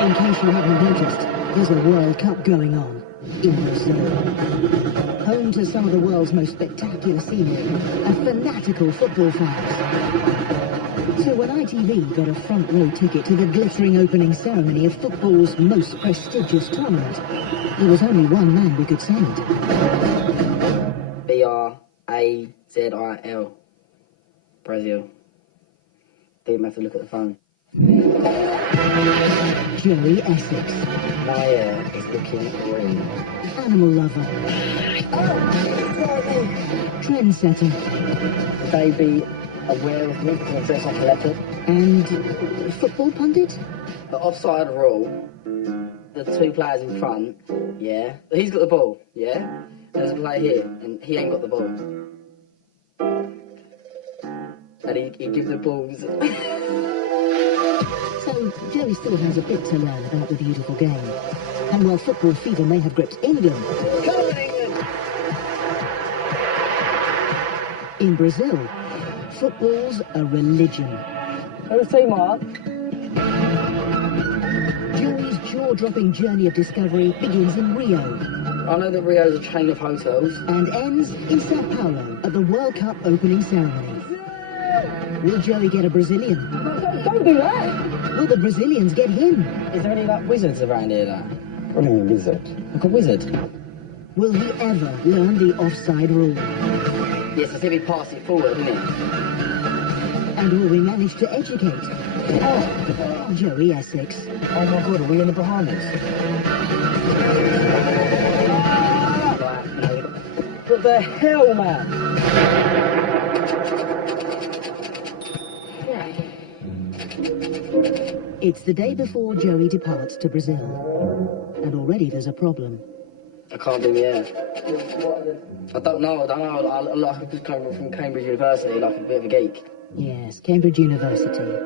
In case you haven't noticed, there's a World Cup going on in Brazil. Home to some of the world's most spectacular scenery and fanatical football fans. So when ITV got a front row ticket to the glittering opening ceremony of football's most prestigious tournament, there was only one man we could send. Brazil. Brazil. Didn't have to look at the phone. Joey Essex. My hair is looking green. Animal lover. Trendsetter. Would they be aware of me because I dress like a leopard? And football pundit? The offside rule, the two players in front, yeah, he's got the ball, yeah, there's a player here, and he ain't got the ball. And he gives the balls. So Joey still has a bit to learn about the beautiful game. And while football fever may have gripped England, Come on, England! in Brazil, football's a religion. Who's team on? Joey's jaw-dropping journey of discovery begins in Rio I know that Rio's a chain of hotels. and ends in Sao Paulo at the World Cup opening ceremony. Will Joey get a Brazilian? Don't do that! Will the Brazilians get him? Is there any, like, wizards around here, like? What do you mean, wizard? Like a wizard? Will he ever learn the offside rule? Yes, I think we pass it forward, isn't it? And will we manage to educate Joey Essex? Oh my god, are we in the Bahamas? What the hell, man? It's the day before Joey departs to Brazil. And already there's a problem. I can't do the air. I don't know. I like just come from Cambridge University, like a bit of a geek. Yes, Cambridge University.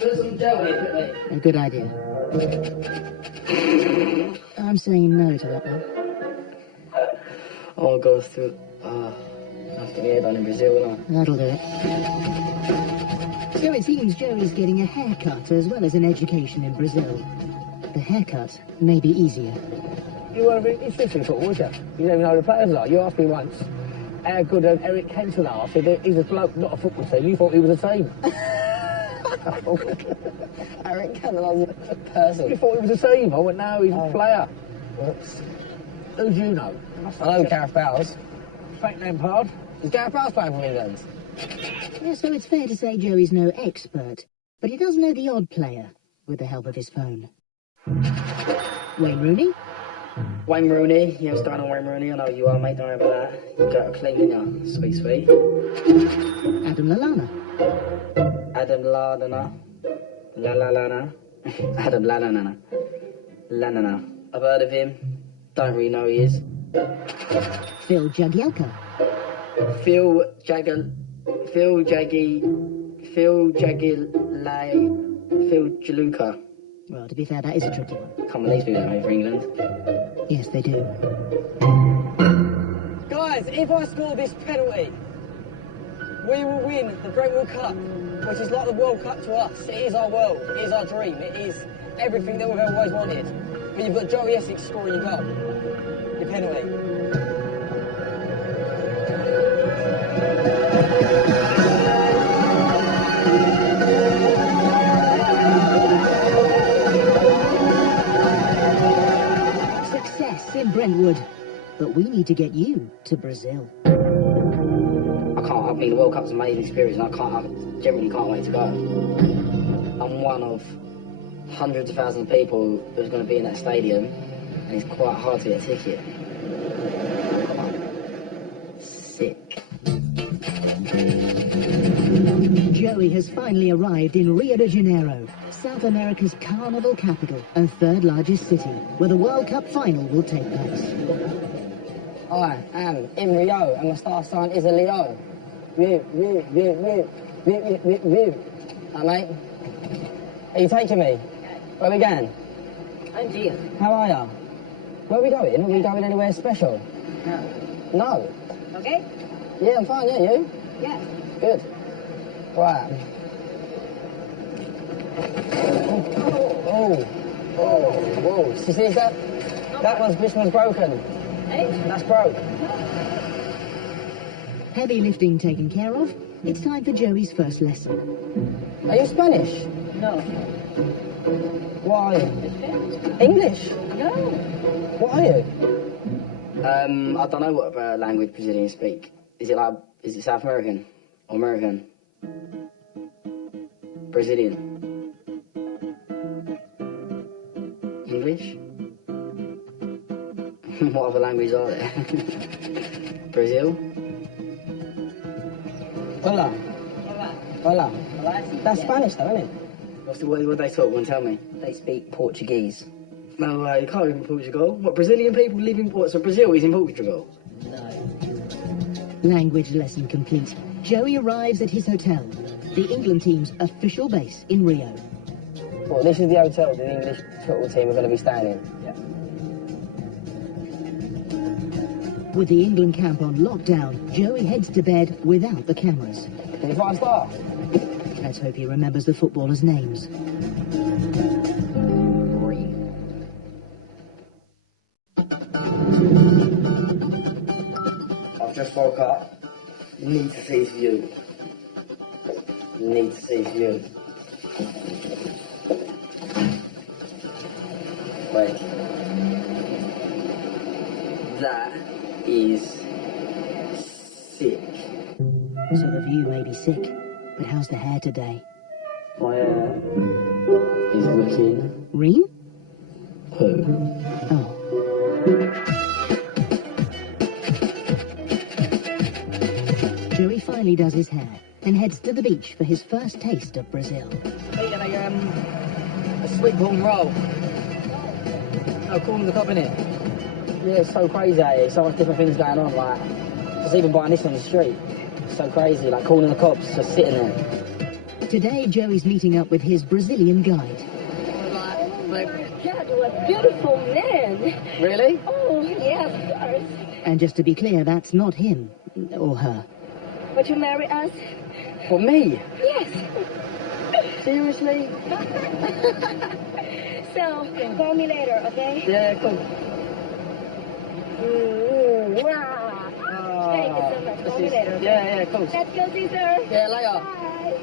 Put some gel here, quickly. A good idea. I'm saying no to that one. Oh god, still. I have to get hair done in Brazil, don't That'll do it. So it seems Joey's getting a haircut as well as an education in Brazil. The haircut may be easier. You weren't really interested in football, was you? You don't even know who the players are. You asked me once how good Eric Cantona are. I said he's a bloke, not a football team. You thought he was a team. Eric Cantona's a person. You thought he was a team. I went, no, he's a player. Who do you know? I know Gareth Bowles. Frank Lampard. Is Gareth Bowles playing for England? Yeah, so it's fair to say Joey's no expert, but he does know the odd player with the help of his phone. Wayne Rooney? Wayne Rooney. Yeah, what's going on, Wayne Rooney? I know you are, mate. Don't worry about that. You got a clean, didn't you? Sweet, sweet. Adam Lallana? Adam Lallana. Lallana. Adam Lallana. Lallana. I've heard of him. Don't really know who he is. Phil Jagielka? Phil Jaluka. Well, to be fair, that is a tricky one. Come on, these people don't play for England. Yes, they do. Guys, if I score this penalty, we will win the Brentwood Cup, which is like the World Cup to us. It is our world, it is our dream, it is everything that we've always wanted. But you've got Joey Essex scoring your goal, your penalty. Success in Brentwood. But we need to get you to Brazil. I mean, the World Cup's an amazing experience, and I generally can't wait to go. I'm one of hundreds of thousands of people who's going to be in that stadium, and it's quite hard to get a ticket. Sick. Joey has finally arrived in Rio de Janeiro, South America's carnival capital and third largest city, where the World Cup final will take place. I am in Rio, and my star sign is a Leo. Hi, mate. Are you taking me? Where are we going? I'm here. How are you? Where are we going? Are we going anywhere special? No. No. Okay? Yeah, I'm fine, yeah, you? Yes. Good. Right. Whoa. You see that? This one's broken. That's broke. Heavy lifting taken care of, it's time for Joey's first lesson. Are you Spanish? No. What are you? English? No. What are you? I don't know what language Brazilians speak. Is it South American? Or American? Brazilian? English? What other languages are there? Brazil? Hola. Hola. That's Spanish though, isn't it? What they talk? One tell me. They speak Portuguese. No, you can't live in Portugal. What, Brazilian people live in Portugal? So Brazil is in Portugal? No. Language lesson complete. Joey arrives at his hotel, the England team's official base in Rio. Well, this is the hotel the English football team are going to be staying in. Yeah. With the England camp on lockdown, Joey heads to bed without the cameras. Is it 5-star? Let's hope he remembers the footballers' names. I've just woke up. Need to see his view. Need to see his view. Wait. That is sick. So the view may be sick, but how's the hair today? My hair is looking Reem? poo. Oh. Joey finally does his hair and heads to the beach for his first taste of Brazil. Eating a sweet corn roll. Oh, corn with the cup in it. Yeah, it's so crazy out here. So much different things going on. Like, just even buying this on the street. It's so crazy. Like, corn in the cops, just sitting there. Today, Joey's meeting up with his Brazilian guide. Oh my God, what beautiful man! Really? Oh, yes, of course. And just to be clear, that's not him or her. Would you marry us? For me? Yes. Seriously? So, call me later, okay? Yeah, cool. Wow. Thank you so much. Call me later. Okay? Yeah, cool. Let's go, Caesar. Yeah, later. Bye.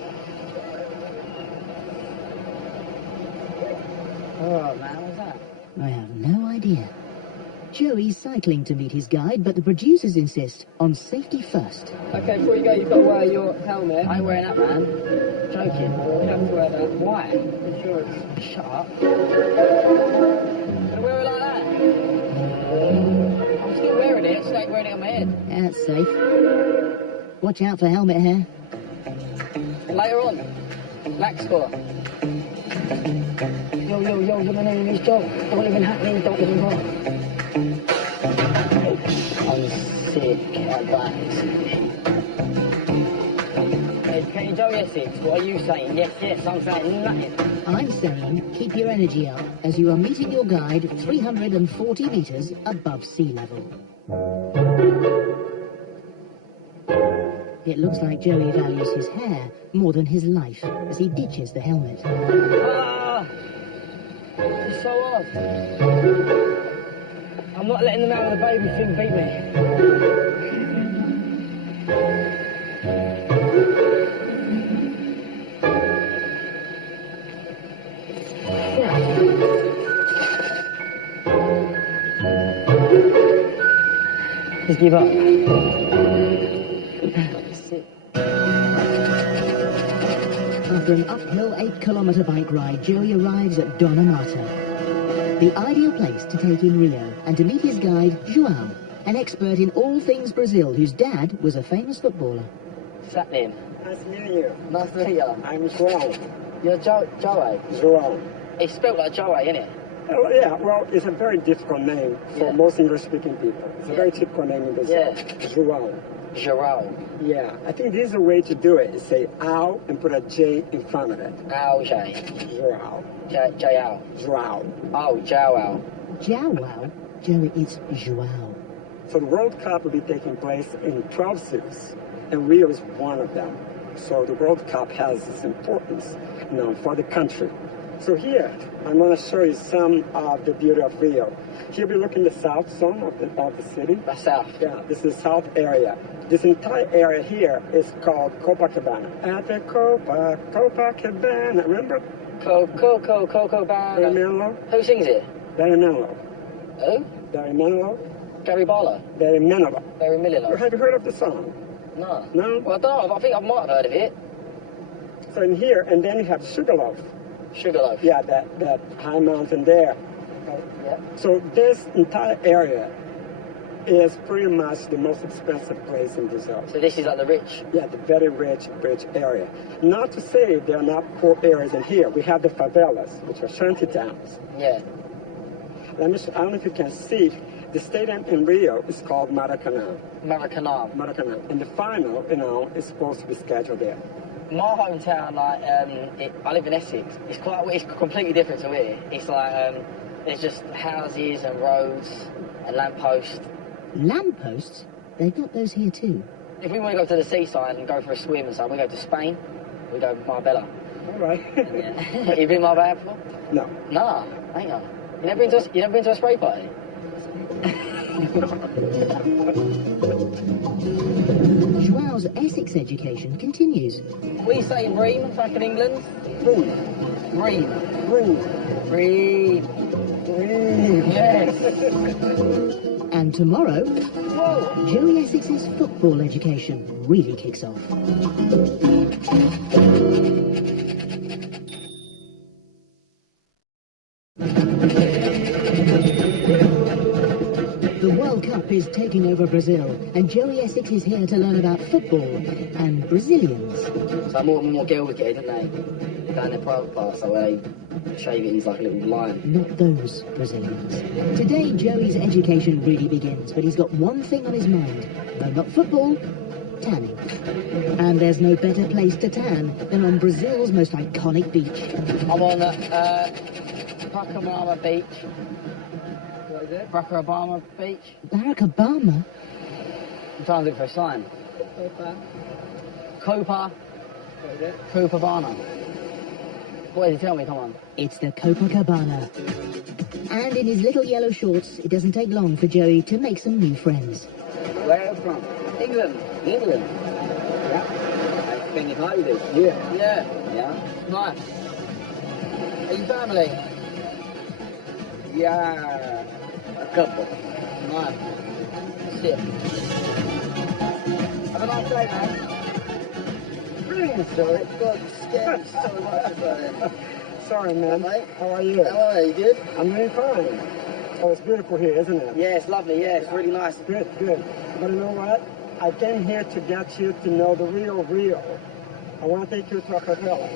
Oh, man, what's that? I have no idea. Joey's cycling to meet his guide, but the producers insist on safety first. Okay, before you go, you've got to wear your helmet. I ain't wearing that, man. Joking. You have to wear that. Why? Insurance. Shut up. Gonna wear it like that? I'm still wearing it, just ain't wearing it on my head. That's safe. Watch out for helmet hair. Later on, Black score. Yo, my name is Joe. Don't even happening, don't even go. I'm sick at that. Can you Joe Essex? What are you saying? Yes, I'm saying nothing. I'm saying keep your energy up as you are meeting your guide 340 meters above sea level. It looks like Joey values his hair more than his life as he ditches the helmet. It's so hard. I'm not letting them out of the baby thing beat me. Just give up. After an uphill 8-kilometer bike ride, Joey arrives at Dona Marta, the ideal place to take in Rio and to meet his guide, João, an expert in all things Brazil, whose dad was a famous footballer. What's that name? Nice meeting you. Nice to meet you. I'm João. You're Joey? João. It's spelled like Joey, isn't it? Oh, yeah, well, it's a very difficult name for most English-speaking people. It's a very typical name in Brazil. Yeah. João. João. Yeah, I think this is a way to do it. Say "ow" and put a J in front of it. Ow, J. João. J-Ow. João. Oh, João. João? Joey, it's João. So the World Cup will be taking place in 12 cities. and Rio is one of them. So the World Cup has its importance, for the country. So here, I'm going to show you some of the beauty of Rio. Here we look in the south zone of the city. The south. Yeah, this is the south area. This entire area here is called Copacabana. At the Copacabana, remember? Coco Barry Band. Manilow? Who sings it? Barry Manilow. Who? Barry Manilow? Gary Barlow. Barry Manilow. Barry Manilow. Have you heard of the song? No. No? Well, I don't know. I think I might have heard of it. So in here, and then you have Sugarloaf. Sugarloaf. Yeah, that high mountain there. Yeah. So this entire area is pretty much the most expensive place in Brazil. So this is like the rich. Yeah, the very rich area. Not to say there are not poor areas in here. We have the favelas, which are shanty towns. Yeah. I don't know if you can see, the stadium in Rio is called Maracanã. Maracanã. Maracanã. And the final, is supposed to be scheduled there. My hometown, I live in Essex. It's completely different to here. It's like there's just houses and roads and lampposts. Lampposts? They've got those here too. If we want to go to the seaside and go for a swim and stuff, we go to Spain. We go to Marbella. All right. Yeah. You been to Marbella before? No. Nah, ain't you? You never been to a spray party? Joao's Essex education continues. We say ream back in England. Ream. Ream. Yes. And tomorrow, Joey Essex's football education really kicks off. The World Cup is taking over Brazil, and Joey Essex is here to learn about football and Brazilians. So more girls get it, don't they? Down their private parts, so they shave it in like a little line. Not those Brazilians. Today, Joey's education really begins, but he's got one thing on his mind. No, not football, tanning. And there's no better place to tan than on Brazil's most iconic beach. I'm on Pacamama Beach. What is it? Barack Obama Beach. Barack Obama? I'm trying to look for a sign. Copa. What is it? Copacabana. What did he tell me? Come on. It's the Copacabana. And in his little yellow shorts, it doesn't take long for Joey to make some new friends. Where are you from? England. England. Yeah. I think it's like this. Yeah. Yeah. Yeah. Nice. Are you family? Yeah. A couple. Nice. Shit. Have a nice day, man. Brilliant story. God, scared so much about it. Sorry, man. Hey, mate. How are you? How are you? Good? I'm doing fine. Oh, it's beautiful here, isn't it? Yeah, it's lovely. Yeah, it's really nice. Good, good. But you know what? I came here to get you to know the real Rio. I want to take you to a favela.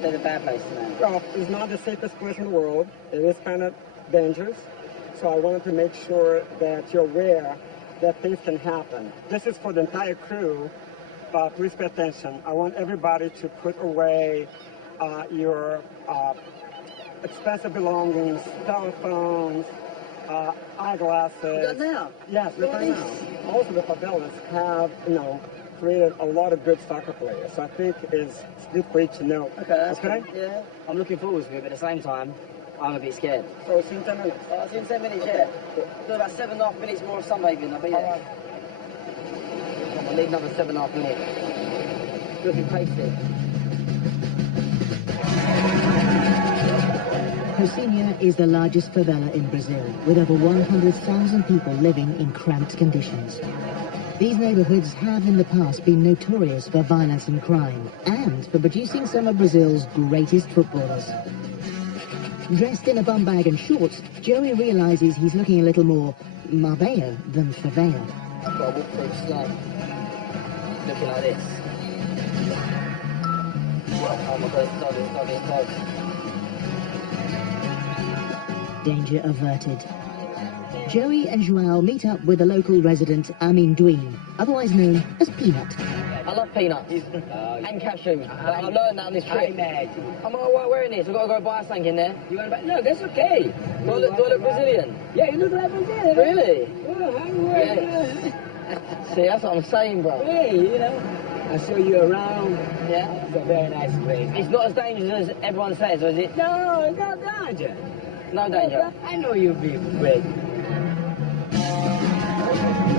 They're a bad place to know. Well, it's not the safest place in the world. It is kind of dangerous. So I wanted to make sure that you're aware that things can happen. This is for the entire crew, but please pay attention. I want everybody to put away your expensive belongings, telephones, eyeglasses. You got now? Yes, we got now. Also, the favelas have, created a lot of good soccer players. So I think it's good for you to know. Okay, that's okay? Good. Yeah. I'm looking forward to it, but at the same time, I'm a bit scared. So it's in 10 minutes. It's in 10 minutes, yeah. Do about 7.5 minutes more of sunbathing, I'll be there. Right. I'll need another 7.5 minutes. Looking pasty. Rocinha is the largest favela in Brazil, with over 100,000 people living in cramped conditions. These neighborhoods have in the past been notorious for violence and crime, and for producing some of Brazil's greatest footballers. Dressed in a bum bag and shorts, Joey realizes he's looking a little more Marbella than favela. I've got to walk through slow. Looking like this. Oh my God, it's getting close. Danger averted. Joey and Joao meet up with the local resident Amin Dween, otherwise known as Peanut. I love peanuts and cashews. I learned that on this trip. I'm all right wearing this. I've got to go buy something in there. You want to buy? No, that's okay. Do I look Brazilian? Yeah, you look like Brazilian. Really? Well, I'm wearing See, that's what I'm saying, bro. Hey, you know, I'll show you around. Yeah? It's a very nice place. It's not as dangerous as everyone says, or is it? No, it's not danger. No danger. I know you'll be great.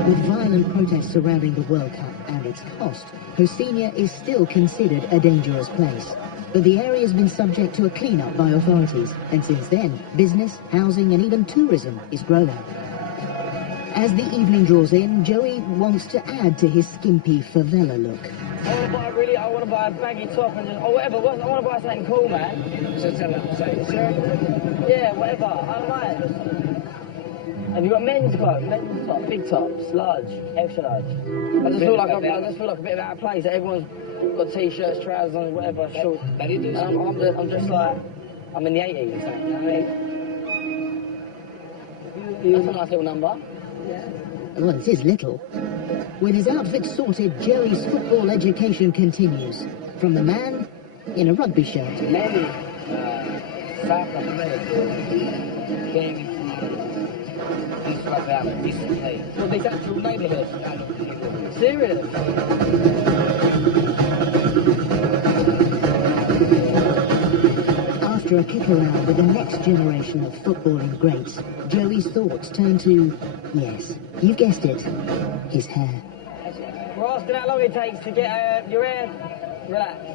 With violent protests surrounding the World Cup and its cost, Hosinia is still considered a dangerous place. But the area has been subject to a clean-up by authorities, and since then, business, housing and even tourism is growing. As the evening draws in, Joey wants to add to his skimpy favela look. I want to buy a baggy top and just, or whatever, I want to buy something cool, man. So tell them, say, sir. Yeah, whatever, I don't mind. Have you got men's clothes, men's top, big tops, large, extra large? I just feel like a bit of out of place. Everyone's got t-shirts, trousers on, whatever, short. And I'm just like, I'm in the 80s or something, you know what I mean? That's a nice little number. Well, it is little. With his outfit sorted, Joey's football education continues. From the man in a rugby shirt. Many soccer players came into this favela, this place. Well, this actual neighbourhood. Serious? After a kick around with the next generation of footballing greats, Joey's thoughts turn to, yes, you guessed it, his hair. We're asking how long it takes to get your hair relaxed.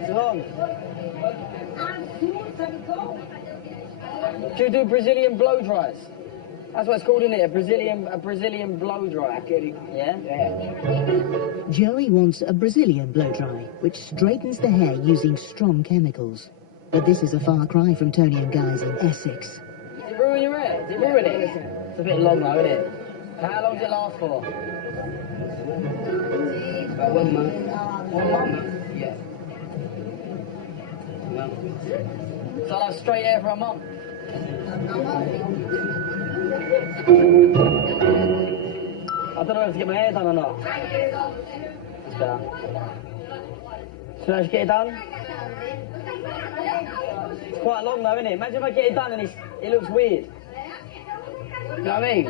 It's long. Do you do Brazilian blow dries? That's what it's called in here, a Brazilian blow dry. Yeah? Joey wants a Brazilian blow dry, which straightens the hair using strong chemicals. But this is a far cry from Tony and Guy's in Essex. Did it ruin your hair? Did it ruin it? It's a bit long though, isn't it? How long does it last for? About 1 month. 1 month? Yeah. So I'll have straight hair for a month. I don't know if to get my hair done or not. That's better. Should I just get it done? It's quite long though, isn't it? Imagine if I get it done and it looks weird. You know what I mean?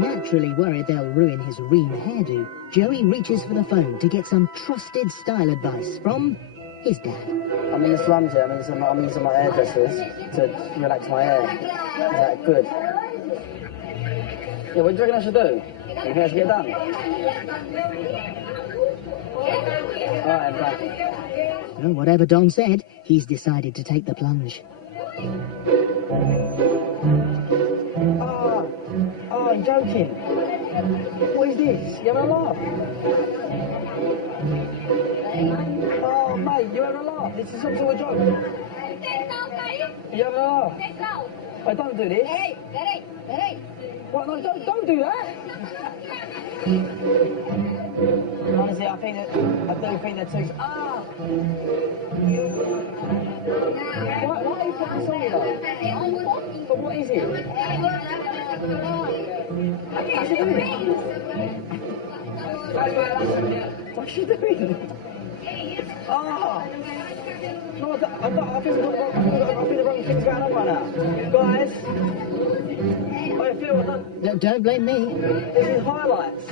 Naturally worried they'll ruin his ream hairdo, Joey reaches for the phone to get some trusted style advice from his dad. I'm in the slums here. I'm using my hairdressers to relax my hair. Is that good? Yeah, what do you reckon I should do? You think I should get it done? Alright, I'm done. Well, whatever Don said, he's decided to take the plunge. Oh, I'm joking. What is this? You having a laugh? Oh, mate, you having a laugh? This is some sort of joke. You having a laugh? Wait, don't do this. What? No, don't do that. Honestly, I do think that too. Why are you putting this on me though? But what is it? What's she doing? No, I think the wrong thing's going on right now. Guys, I feel Don't blame me. this is highlights. I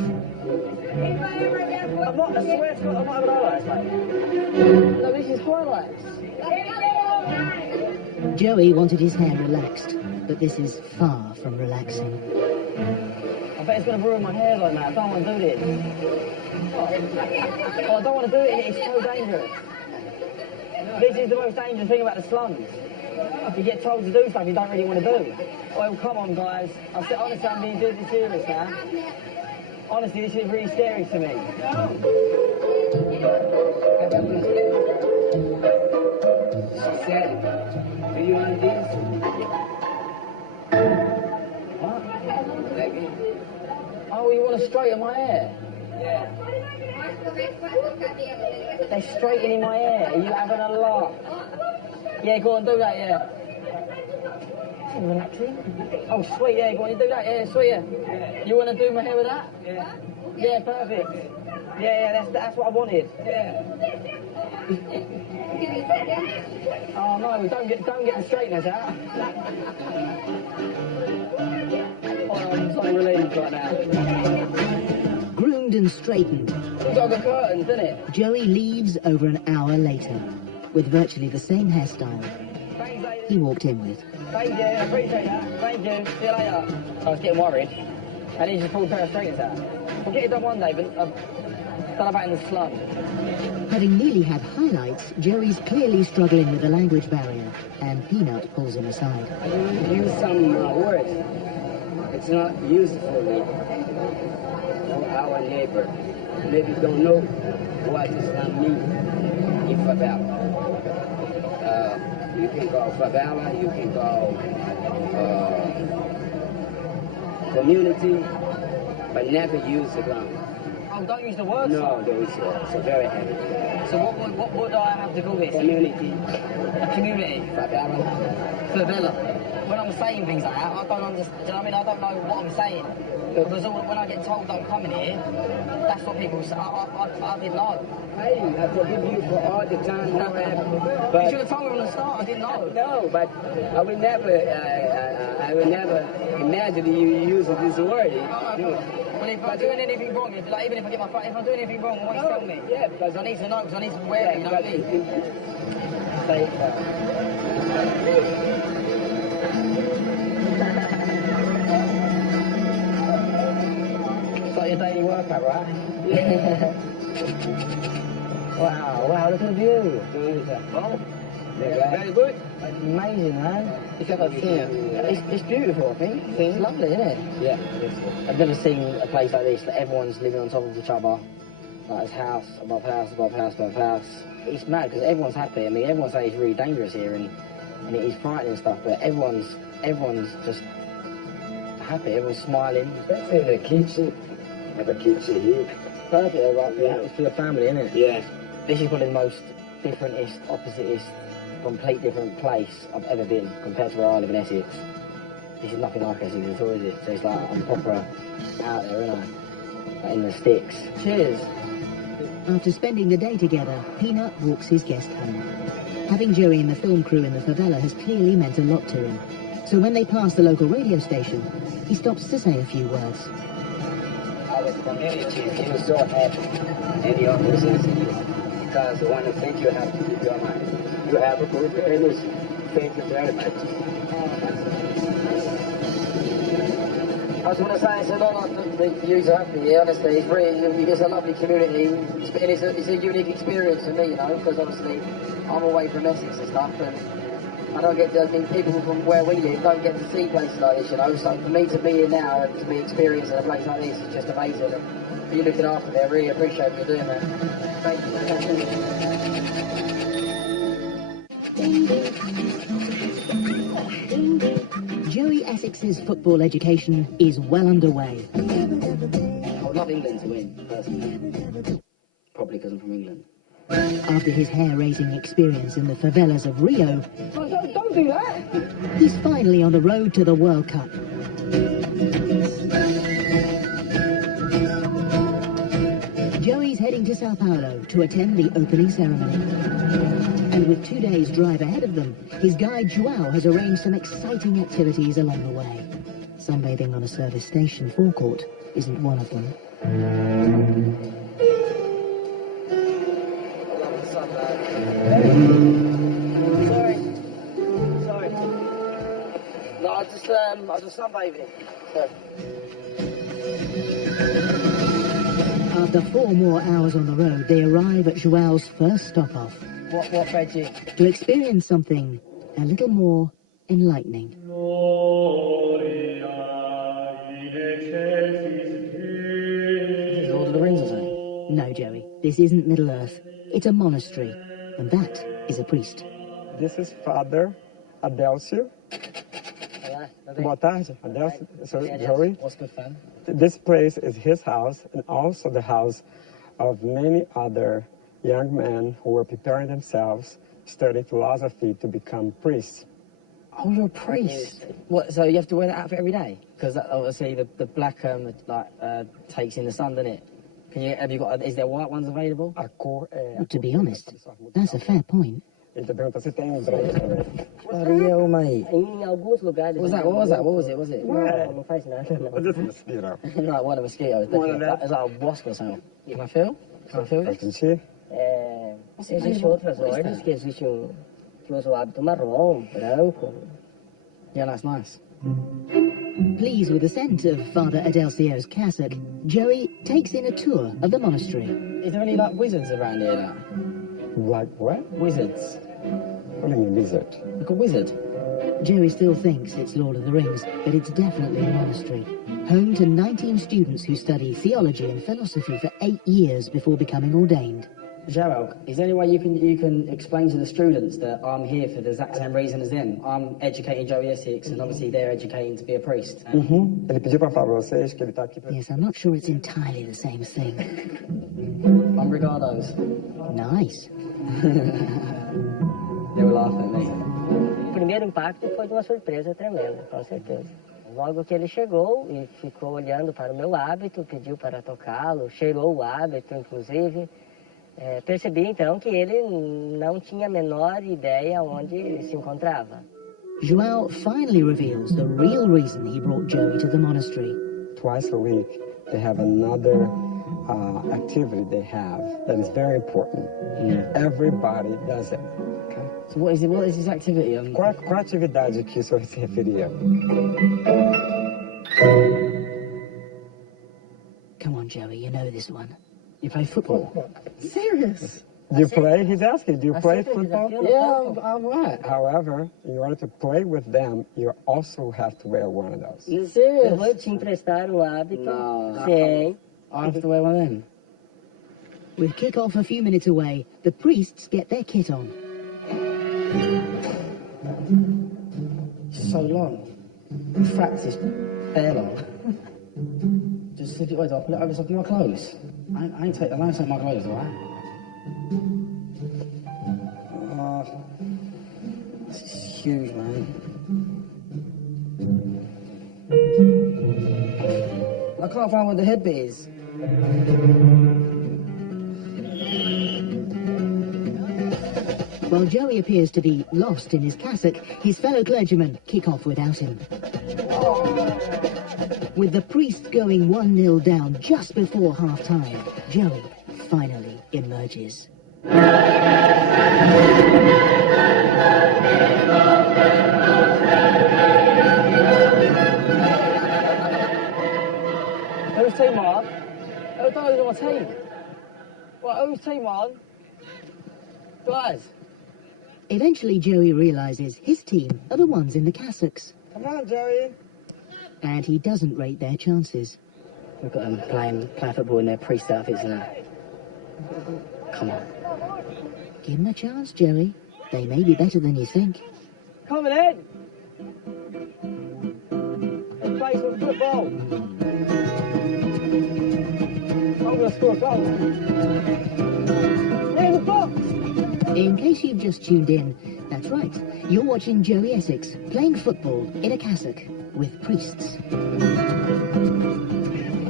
swear to God, I'm not having highlights, mate. No, this is highlights. Joey wanted his hair relaxed, but this is far from relaxing. I bet it's going to ruin my hair like that. I don't want to do this. Oh, I don't want to do it. It's so dangerous. This is the most dangerous thing about the slums. You get told to do stuff you don't really want to do. Well, come on, guys. Honestly, I'm being deadly serious now. Honestly, this is really scary to me. Said, do you want this? What? Like it? Oh, you want to straighten my hair? Yeah. They're straightening my hair. Are you having a laugh? Yeah, go on, do that, yeah. Is it relaxing? Oh, sweet, yeah, go on, you do that, yeah, sweet, yeah. You want to do my hair with that? Yeah. Yeah, perfect. Yeah, that's what I wanted. Yeah. Oh no, don't get the straighteners out. Oh, I'm so stuff like that. Groomed and straightened, We've got the curtains, isn't it? Joey leaves over an hour later with virtually the same hairstyle Thanks, lady. he walked in with. Thank you, I appreciate that. Thank you. See you later. I was getting worried. And he just pulled a pair of straighteners out. We'll get it done one day, but I've done about in the slum. Having nearly had highlights, Joey's clearly struggling with the language barrier, and Peanut pulls him aside. Use some words. It's not useful for our neighbor. Maybe don't know what Islam means in favela. You can go favela, you can go community, but never use Islam. Oh, don't use the word. No, those are very heavy. So what would I have to call this? Community, A community. favela. Favela. When I'm saying things like that, I don't understand. Do you know what I mean? I don't know what I'm saying. Because when I get told don't come in here, that's what people say. I didn't know. Hey, I forgive you for all the time you have. You But should have told me from the start. I didn't know. no, but I will never imagine you using this word. Well, if I'm doing anything wrong, if, like, even if I get my if I'm doing anything wrong, why don't you tell me? Yeah, because I need to know, because I need to wear it, you know what I mean? Say, It's like your daily workout, right? Wow, look at the view. oh, very good. Amazing, man. It's like a thing. It's beautiful, I think. It's lovely, isn't it? Yeah. I've never seen a place like this, that everyone's living on top of each other. Like, it's house, above house, above house, above house. It's mad, because everyone's happy. I mean, everyone says it's really dangerous here, and it is frightening and stuff, but everyone's just happy, everyone's smiling. Especially in the kitchen. Have a kitchen here. Perfect, right? It's for the family, isn't it? Yeah. This is probably the most differentest, oppositest, complete different place I've ever been compared to where I live in Essex. This is nothing like Essex at all, is it? So it's like I'm proper out there, isn't I? Like in the sticks. Cheers. After spending the day together, Peanut walks his guest home. Having Joey and the film crew in the favela has clearly meant a lot to him. So when they pass the local radio station, he stops to say a few words. Our community feels so happy and your presence here. Because one thing you have to keep your mind. You have a good energy. Thank you very much. I just want to say it's a lot of the views are happy here, honestly. It's really, it's a lovely community. It's a unique experience for me, you know, because obviously I'm away from Essex and stuff, and I don't get to, I mean, people from where we live don't get to see places like this, you know, so for me to be here now and to be experiencing a place like this is just amazing. And for you looking after me, I really appreciate what you're doing, man. Thank Ding. Joey Essex's football education is well underway. I would love England to win, personally. Probably because I'm from England. After his hair-raising experience in the favelas of Rio, don't do that! he's finally on the road to the World Cup. Joey's heading to Sao Paulo to attend the opening ceremony. And with 2 days' drive ahead of them, his guide Joao has arranged some exciting activities along the way. Sunbathing on a service station forecourt isn't one of them. Sorry. No, I was just sunbathing. After 4 more hours on the road, they arrive at Joao's first stop-off What veggie? to experience something a little more enlightening. This is Lord of the Rings or something? No, Joey, this isn't Middle-earth. It's a monastery, and that is a priest. This is Father Adelcio. Boa tarde, Adelcio. So, Joey. What's good, fam? This place is his house and also the house of many other young men who were preparing themselves, studying philosophy to become priests. Oh, you're a priest. What? So you have to wear that outfit every day? Because obviously the black takes in the sun, doesn't it? Have you got? Is there white ones available? To be honest, that's a fair point. Ele te pergunta se tem break também. Bloody hell, mate. Em alguns lugares... What was that? What was that? What was it? Was it? Não, não faz nada, não. Just a mosquito. Like one of the mosquitoes. One of Definitely. them. It's like a wasp or something. Can I feel? Can I feel I this? can see. Existem outras ordens que existe que usa o hábito marrom, branco. Yeah, that's nice. Pleased with the scent of Father Adelcio's cassock, Joey takes in a tour of the monastery. Is there any like wizards around here now? Like what? Wizards. What do you mean lizard? Like a wizard. Joey still thinks it's Lord of the Rings, but it's definitely a monastery. Home to 19 students who study theology and philosophy for 8 years before becoming ordained. Joel, is there any way you can explain to the students that I'm here for the exact same reason as them? I'm educating Joey Essex, and obviously they're educating to be a priest. Ele pediu para falar para vocês que ele tá aqui para... Yes, I'm not sure it's entirely the same thing. I'm Ricardo's. Nice. They were laughing at me. O primeiro impacto foi de uma surpresa tremenda, com certeza. Logo que ele chegou e ficou olhando para o meu hábito, pediu para tocá-lo, cheirou o hábito, inclusive. Percebi então que ele não tinha a menor ideia onde se encontrava. João finally reveals the real reason he brought Joey to the monastery. Twice a week, they have another activity they have that is very important. Everybody does it. Okay. So what is it? What is this activity? Qual a atividade que isso se referia? Come on, Joey, you know this one. You play football? Serious? Do you play? He's asking, do you play football? Yeah, I'm right. However, in order to play with them, you also have to wear one of those. Eu Serious? vou te emprestar um hábito. No. Sim. I have to wear one of them. With kick-off a few minutes away, the priests get their kit on. It's so long. In fact, it's bare long. Just slip it away. I'll put it over top of my clothes. I ain't take my clothes, alright? This is huge, man. I can't find where the headbit is. While Joey appears to be lost in his cassock, his fellow clergymen kick off without him. With the priest going 1-0 down just before half-time, Joey finally emerges. Who's team on? Who those on my team? Well, who's team on? Guys, Eventually, Joey realizes his team are the ones in the cassocks, Come on, Joey. and he doesn't rate their chances. Look at them playing football in their priest outfits and that. Come on. Give them a chance, Joey. They may be better than you think. coming in. Let's play some football. I'm going to score a goal. In the box. In case you've just tuned in, that's right. You're watching Joey Essex playing football in a cassock with priests.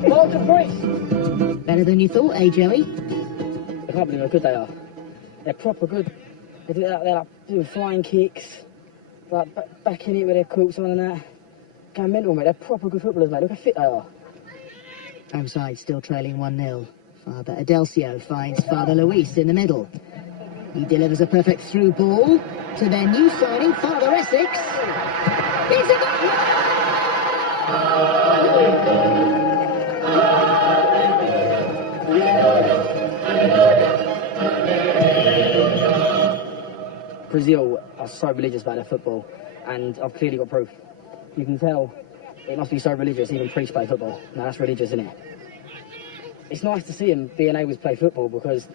Mark the priest. Better than you thought, eh, Joey? I can't believe how good they are. They're proper good. They do that, they're like doing flying kicks, like backing it with their cooks on and that. Going mental, mate. They're proper good footballers, mate. Look how fit they are. Home side still trailing 1-0. Father Adelcio finds Father Luis in the middle. He delivers a perfect through ball to their new signing, Father Essex. It's a goal! Brazil are so religious about their football, and I've clearly got proof. You can tell it must be so religious, even priests play football. Now that's religious, isn't it? It's nice to see them being able to play football because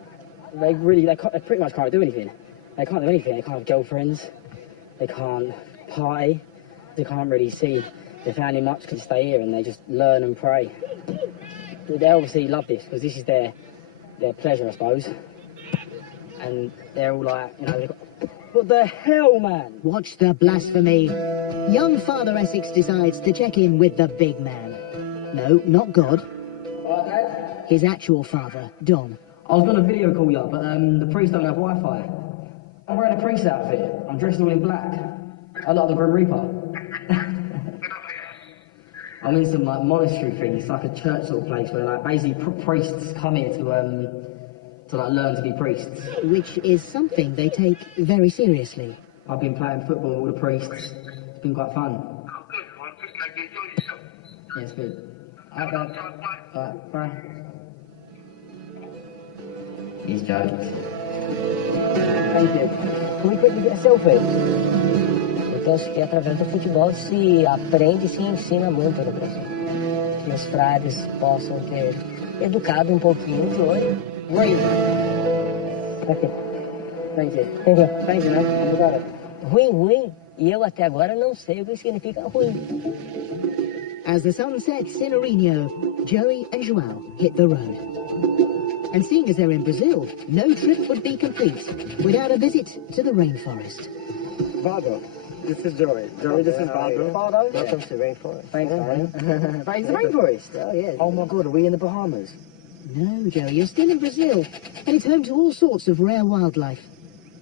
they pretty much can't do anything. They can't do anything. They can't have girlfriends. They can't party. They can't really see their family much because they stay here and they just learn and pray. They obviously love this because this is their pleasure, I suppose. And they're all like, you know, what the hell, man? Watch the blasphemy. Young Father Essex decides to check in with the big man. No, not God. His actual father, Don. I was going to video call you, but the priests don't have Wi-Fi. I'm wearing a priest outfit. I'm dressed all in black. I look like the Grim Reaper. I'm in some like monastery thing. It's like a church sort of place where like basically priests come here to like learn to be priests. Which is something they take very seriously. I've been playing football with all the priests. It's been quite fun. Yeah, it's good. Alright, bye. He's joking. Thank you. Can we quickly get a selfie? Eu acho que através do futebol se aprende e se ensina muito no Brasil. Que os frades possam ter educado um pouquinho de hoje. Rain. Aqui. Thank you. Thank you. Thank you, man. Obrigado. Ruim. E eu até agora não sei o que significa ruim. As the sun sets in Rio, Joey and João hit the road. And seeing as they're in Brazil, no trip would be complete without a visit to the rainforest. Vado, this is Joey. Joey, this is Vado. Bardo? Welcome to the rainforest. Thanks, man. Thanks, the rainforest. Oh, yeah. Oh my god, are we in the Bahamas? No, Joey, you're still in Brazil, and it's home to all sorts of rare wildlife.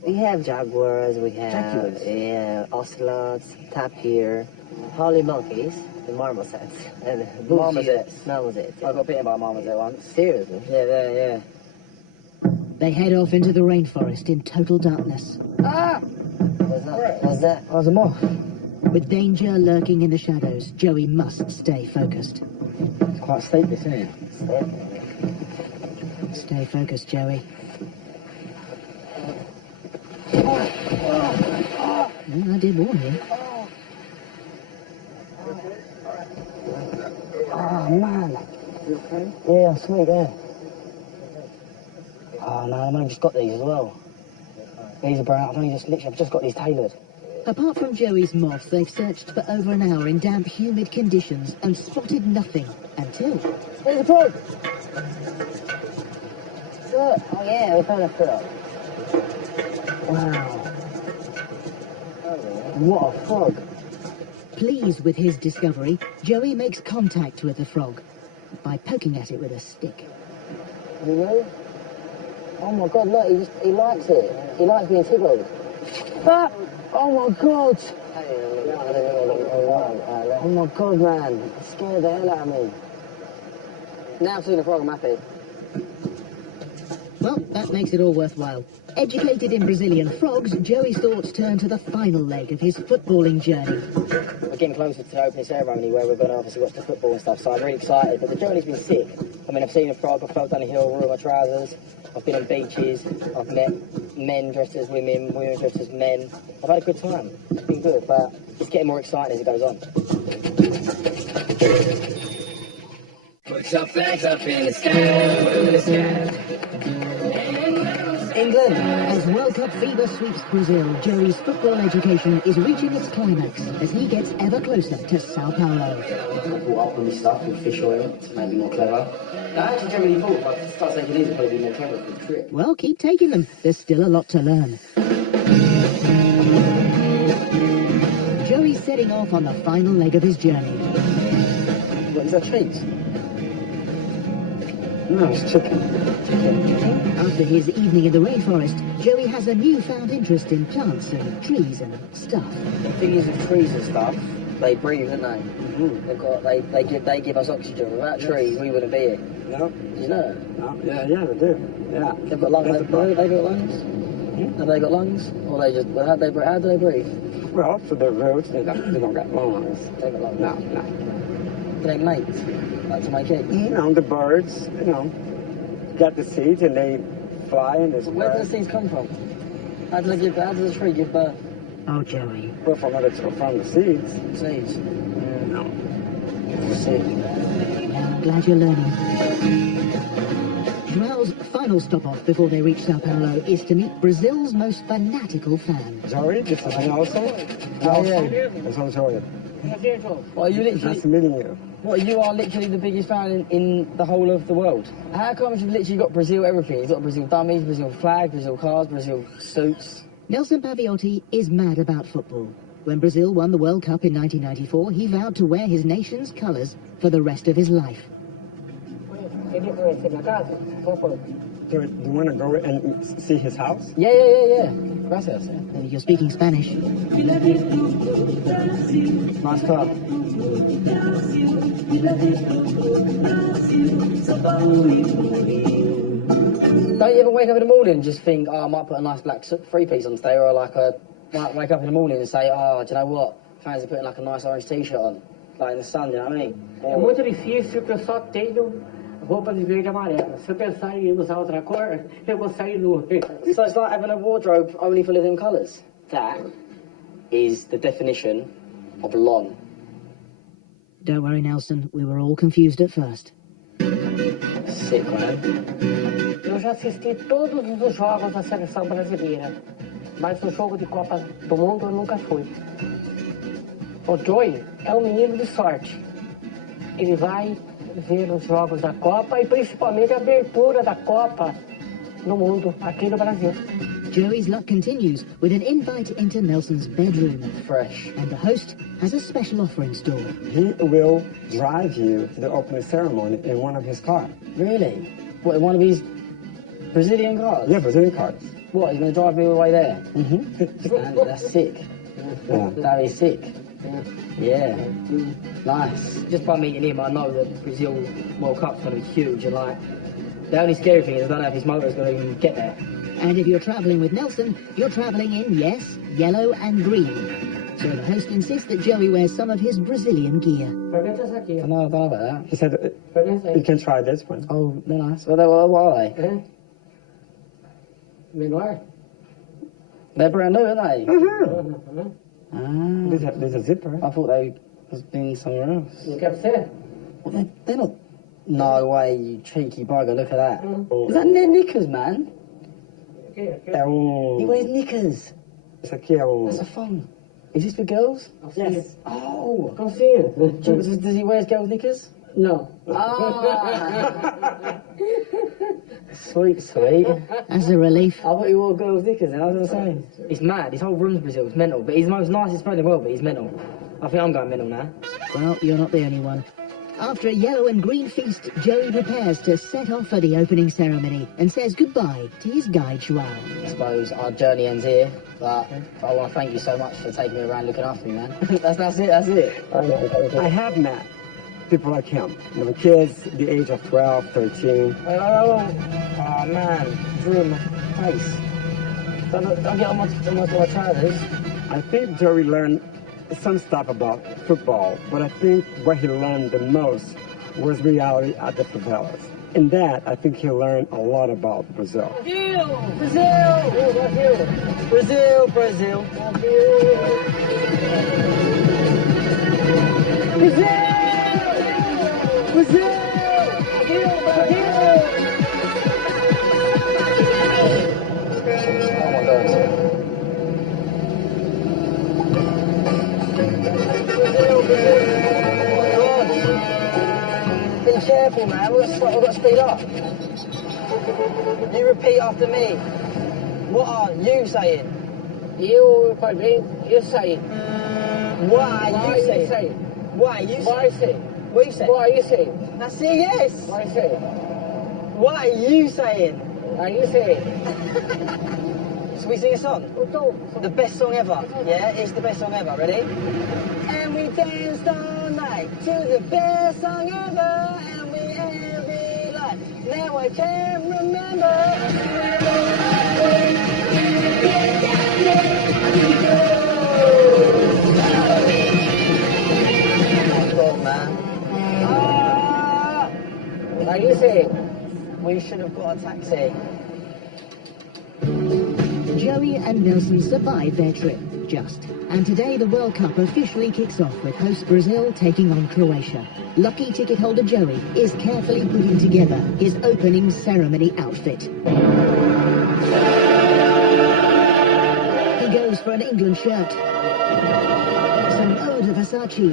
We have jaguars, we have Jaguars? ocelots, tapir, holly monkeys, the marmosets, and Marmosets? Marmosets. I got bitten by a marmoset once. Seriously? Yeah. They head off into the rainforest in total darkness, What's that? I was a moth. with danger lurking in the shadows. Joey must stay focused. It's quite steep, this, isn't it? Stay focused, Joey. Well, I did warn you. Oh, man. You okay? Yeah, sweet, yeah. Oh, man, I've only just got these as well. These are brown. I've just got these tailored. Apart from Joey's moth, they've searched for over an hour in damp, humid conditions and spotted nothing until... There's a frog! Oh, yeah, we found a frog. Wow. What a frog. Pleased with his discovery, Joey makes contact with the frog by poking at it with a stick. Really? Oh my god, look, he likes it. He likes being tickled. Ah! Oh my god! Oh my god, man. It scared the hell out of me. Now I've seen the frog, I'm happy. Well, that makes it all worthwhile. Educated in Brazilian frogs, Joey's thoughts turn to the final leg of his footballing journey. We're getting closer to the opening ceremony where we're going to obviously watch the football and stuff, so I'm really excited. But the journey's been sick. I mean, I've seen a frog, I've fell down a hill with my trousers, I've been on beaches, I've met men dressed as women, women dressed as men. I've had a good time. It's been good, but it's getting more exciting as it goes on. Put your flags up in the sky, England! As World Cup fever sweeps Brazil, Joey's football education is reaching its climax as he gets ever closer to Sao Paulo. I brought up all this stuff with fish oil to make me more clever. I actually generally thought if I start taking these, I'd probably be more clever for the trip. Well, keep taking them. There's still a lot to learn. Joey's setting off on the final leg of his journey. What, is that cheese? No, it's chicken. After his evening in the rainforest, Joey has a newfound interest in plants and trees and stuff. The thing is with trees and stuff, they breathe, don't they? Mm-hmm. They give us oxygen. Without trees, we wouldn't be here. No. Did you know that? No. Yeah, they do. Yeah. They've got lungs. Have they got lungs? Have they got lungs? Or they just, how do they breathe? Well, for the roots, they don't got lungs. They got lungs. No. Do they mate? Like to make eggs? You know, the birds, get the seeds and they fly and they spread. Where do the seeds come from? How does the tree give birth? Oh, Joey. Well, from the seeds. Seeds. No. See. I'm glad you're learning. Joel's final stop off before they reach Sao Paulo is to meet Brazil's most fanatical fan. Joey, this is Nelson. Nelson. This is Joey. Well, you literally, Nice meeting you. well, you are literally the biggest fan in the whole of the world. How come you've literally got Brazil everything? You've got Brazil dummies, Brazil flag, Brazil cars, Brazil suits. Nelson Paviotti is mad about football. When Brazil won the World Cup in 1994, he vowed to wear his nation's colours for the rest of his life. Do you want to go and see his house? Yeah. Gracias. You're speaking Spanish. Nice car. Don't you ever wake up in the morning and just think, oh, I might put a nice black three-piece on today, or like might wake up in the morning and say, oh, do you know what? Fancy putting like a nice orange t-shirt on, like in the sun, you know what I mean? É muito difícil que eu só tenho roupa de verde e amarela. Se eu pensar em usar outra cor, eu vou sair nu. So it's like having a wardrobe only full of them colours. That is the definition of long. Don't worry, Nelson. We were all confused at first. Sick, man. Eu já assisti todos os jogos da seleção brasileira, mas no jogo de Copa do Mundo eu nunca fui. O Joey é um menino de sorte. Ele vai ver os jogos da Copa e principalmente a abertura da Copa no mundo, aqui no Brasil. Joey's luck continues with an invite into Nelson's bedroom. Fresh. And the host has a special offer in store. He will drive you to the opening ceremony in one of his cars. Really? What, in one of these Brazilian cars? Yeah, Brazilian cars. What, he's going to drive me all the way there? Mm-hmm. Man, that's sick. Yeah. That is sick. Yeah. Nice. Just by meeting him, I know that Brazil World Cup's going to be huge, and like, the only scary thing is I don't know if his motor's going to even get there. And if you're travelling with Nelson, you're travelling in, yes, yellow and green. So the host insists that Joey wears some of his Brazilian gear. Experimenta essa aqui. I know about that. He said, Experimenta you aí. can try this one. Oh, they're nice. Well, what are they? É? Menor? They're brand new, aren't they? Uhum. Ah, There's a zipper. I thought they was being somewhere else. Não quer ser? Well, they're not. No way, you cheeky bugger, look at that. Oh. Is that their knickers, man? Aqui, aqui. É He wears knickers. Esse aqui é That's a thong. Is this for girls? Yes. Oh. Calcinha. Does he wear girls' knickers? Não. Ah. Sweet. As a relief. I thought he wore girls' knickers, and I was going to say. It's mad. His whole room's Brazil. It's mental. But he's the most nicest man in the world, but he's mental. I think I'm going mental now. Well, you're not the only one. After a yellow and green feast, Joey prepares to set off for the opening ceremony and says goodbye to his guide, Joao. I suppose our journey ends here, but I want to thank you so much for taking me around looking after me, man. that's it. I have met people like him. You know, kids the age of 12, 13. Oh man, drew in my face. Don't get on my trousers. I think Joey learned some stuff about football, but I think what he learned the most was reality at the favelas. In that, I think he learned a lot about Brazil. Brazil. Oh my God. Be careful, man. We've got to speed up. You repeat after me. What are you saying? Eu falei, eu saí. What are you saying? Saí. What are you Vai saying? sair. What are you saying? Vai sair. That's it, yes. Vai sair. What are you saying? Aí sair. So we sing a song? Então, The best song ever. Yeah, it's the best song ever. Ready? And we danced all night to the best song ever. And we every life. Now I can't remember. God, man. aí sair. We should have got a taxi. Joey and Nelson survive their trip, just. And today the World Cup officially kicks off with host Brazil taking on Croatia. Lucky ticket holder Joey is carefully putting together his opening ceremony outfit. He goes for an England shirt, some eau de Versace,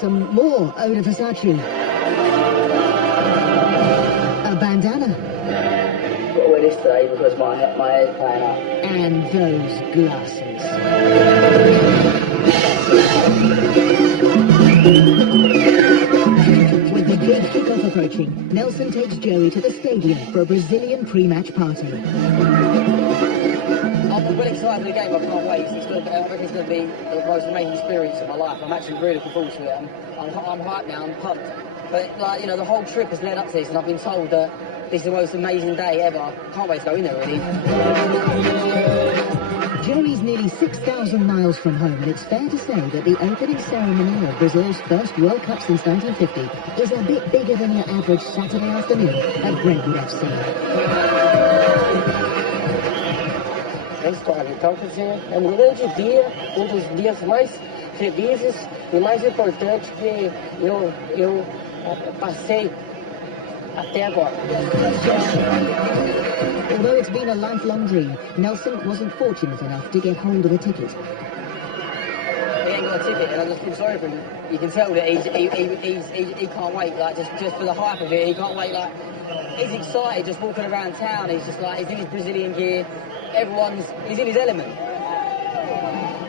some more eau de Versace, a bandana, Got to wear this today because my hair's playing up. and those glasses. With the big kickoff approaching, Nelson Nelson takes Joey to the stadium for a Brazilian pre-match party. I'm really excited for the game. I can't wait. I reckon it's going to be the most amazing experience of my life. I'm actually really looking forward to it. I'm hyped now. I'm pumped. But like, you know, the whole trip has led up to this, and I've been told that this is the most amazing day ever. I can't wait to go in there, really. Joey's nearly 6,000 miles from home, and it's fair to say that the opening ceremony of Brazil's first World Cup since 1950 is a bit bigger than your average Saturday afternoon at Brentwood FC. A história. Então, quer dizer, é um grande dia, um dos dias mais felizes e mais importantes que eu passei até agora. Although it's been a lifelong dream, Nelson wasn't fortunate enough to get hold of a ticket. He ain't got a ticket, and I just feel sorry for him. You can tell that he can't wait, like, just for the hype of it, he can't wait, like, he's excited just walking around town, he's just like, he's in his Brazilian gear, he's in his element.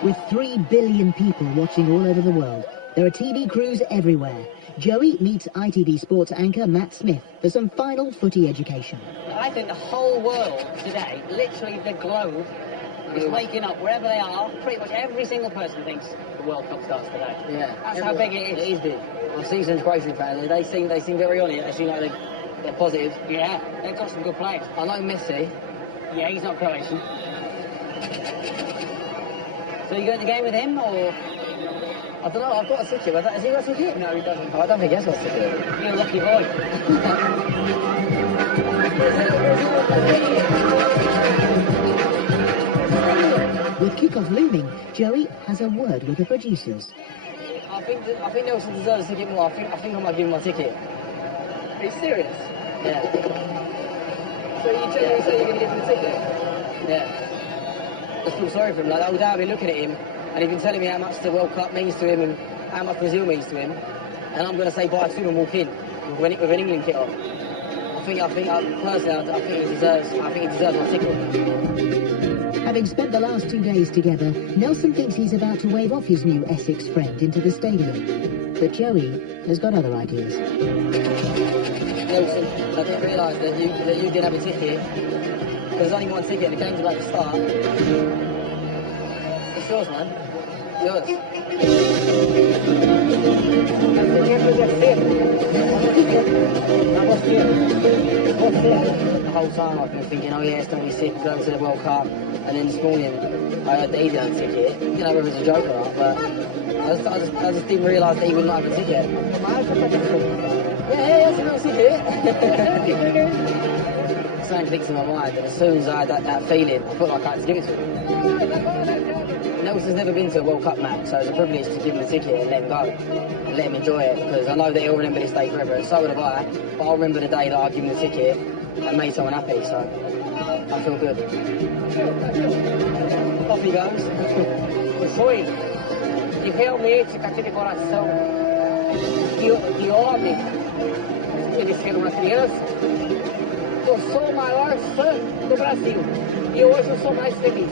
With 3 billion people watching all over the world, there are TV crews everywhere. Joey meets ITV Sports anchor Matt Smith for some final footy education. I think the whole world today, literally the globe, is waking up wherever they are. Pretty much every single person thinks the World Cup starts today. Yeah. That's how big it is. It is big. I've seen some Croatian fans, they seem very on it, they seem like they're positive. Yeah, they've got some good players. I know Messi. Yeah, he's not Croatian. So you going to the game with him, or...? I don't know, I've got a ticket. Has he got a ticket? No, he doesn't. Oh, I don't think he has got a ticket. You're a lucky boy. With kickoff looming, Joey has a word with the producers. I think Nelson deserves a ticket more. I think I might give him my ticket. Are you serious? Yeah. So you genuinely say you're going to give him a ticket? Yeah. I just feel sorry for him. Like, the whole day I've been looking at him, and he's been telling me how much the World Cup means to him and how much Brazil means to him. And I'm going to say bye to him and walk in with an England kit on. Personally, I think he deserves my ticket. Having spent the last 2 days together, Nelson thinks he's about to wave off his new Essex friend into the stadium. But Joey has got other ideas. Nelson, I didn't realise that you didn't have a ticket. There's only one ticket and the game's about to start. It's yours, man. It's yours. The whole time I've been thinking, oh yeah, it's going to be sick going to the World Cup. And then this morning I heard that he didn't have a ticket. You know whether it's a joke or not, but I just didn't realise that he would not have a ticket. Yeah, it's a little ticket. Something clicked in my mind, and as soon as I had that feeling, I felt like I had to give it to him. Nelson's never been to a World Cup match, so it's a privilege to give him a ticket and let him go, and let him enjoy it, because I know that he'll remember this day forever, and so would I, but I'll remember the day that I give him the ticket and made someone happy, so I feel good. Off he goes. Foi e realmente com aquele coração de homem, ele ser uma criança. Eu sou o maior fã do Brasil e hoje eu sou mais feliz.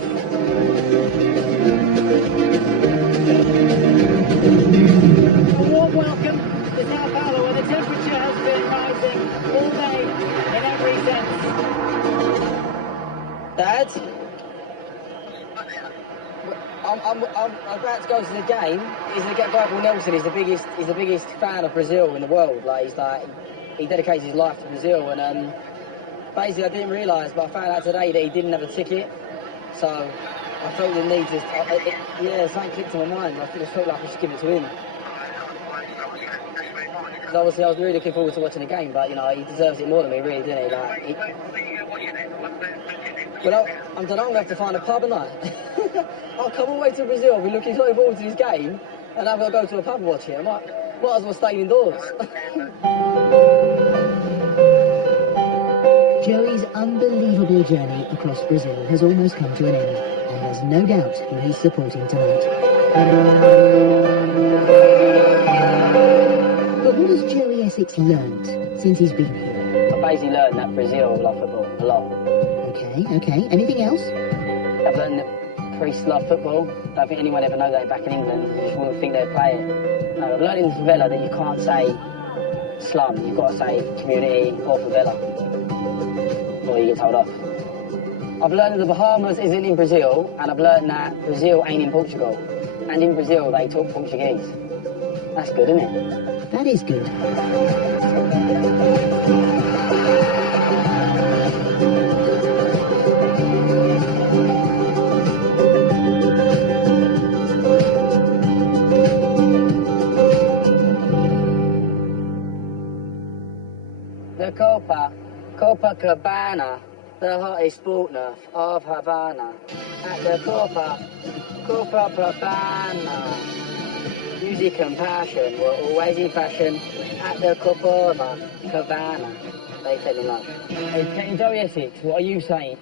A warm welcome to Sao Paulo, where the temperature has been rising all day in every sense. Dad? I'm about to go to the game. He's a guy called Nelson. He's the biggest fan of Brazil in the world. He dedicates his life to Brazil, and basically I didn't realise, but I found out today that he didn't have a ticket. So I felt the need to. Something clicked in my mind. I just felt like I should give it to him. Because obviously I was really looking forward to watching the game, but you know he deserves it more than me, really, didn't he? Well, I'm going to have to find a pub, and I'll come all the way to Brazil. I'll be looking so forward to this game, and I'm going to go to a pub and watch it. I might as well stay indoors. Joey's unbelievable journey across Brazil has almost come to an end, and there's no doubt who he's supporting tonight. But what has Joey Essex learnt since he's been here? I basically learned that Brazil love football a lot. Okay. Anything else? I've learned that priests love football. I don't think anyone ever knows that back in England. You just wouldn't think they'd play it. No, I've learned in the favela that you can't say slum, you've got to say community or favela, or you get told off. I've learned that the Bahamas isn't in Brazil, and I've learned that Brazil ain't in Portugal. And in Brazil, they talk Portuguese. That's good, isn't it? That is good. The Copacabana, the hottest sport nerf of Havana. At the Copacabana, music and passion were always in fashion. At the Copacabana, they fell in love. Hey, Captain Joey Essex, what are you saying?